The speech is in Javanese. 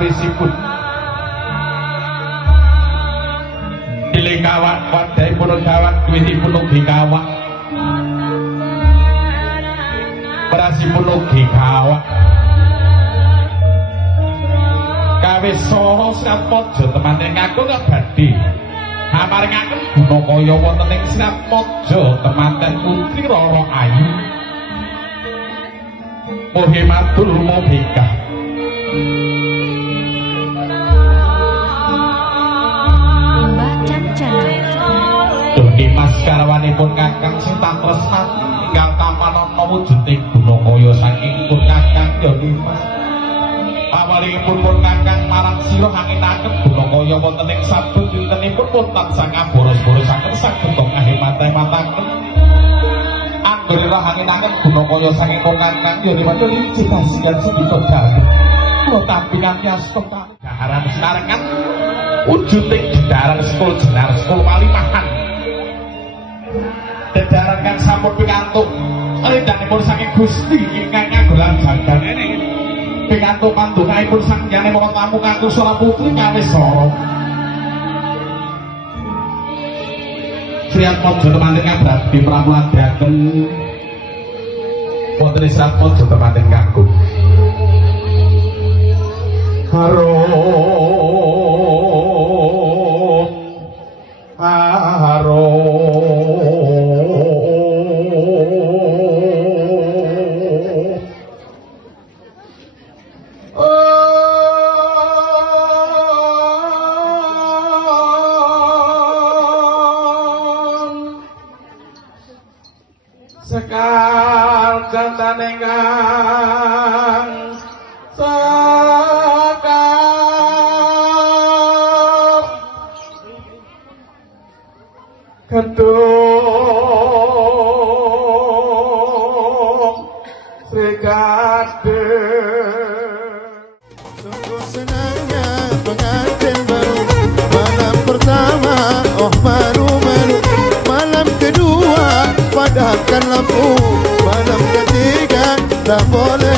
sawisipun pilih kawak wadahipun kawak duwitipun ugi kawak berasipun ugi kawak kawis saha Sratmaja temanten ngaku kok badhe amaringaken guna kaya wonten ing Sratmaja temanten putri Rara Ayu Muhimatul Mubikah Mbah Cancana dugi mas garwanipun kakang sing tresnan ingkang kamanana wujuding guna kaya saking pun kakang ya Mas awalipun pun kakang marang sira anginaken guna kaya wonten ing sabda dintenipun pun tansah boros-borosaken saged ngahemate-mataken anggone anginaken guna kaya saking pun kakang ya Mas cita-cita sedika dalem kula tampingan yasta daharan sinarengan wujuding jedaran sekul jenar sekul Palimahan dedaran kang sampun pikantuk redanipun saking Gusti ingkang ngagolan jagan ini pikantuk pandongaipun sang hyang para tamu kakung Sora Putri kawis sara Sratmaja temanten ngabdi pramuladaken wonten ing Sratmaja temanten kakung harum sekar jantane kang sekar kedung Srikade sungguh senangnya pengantin baru malam pertama malu-malu malam kedua padamkan lampu malam ketiga tak boleh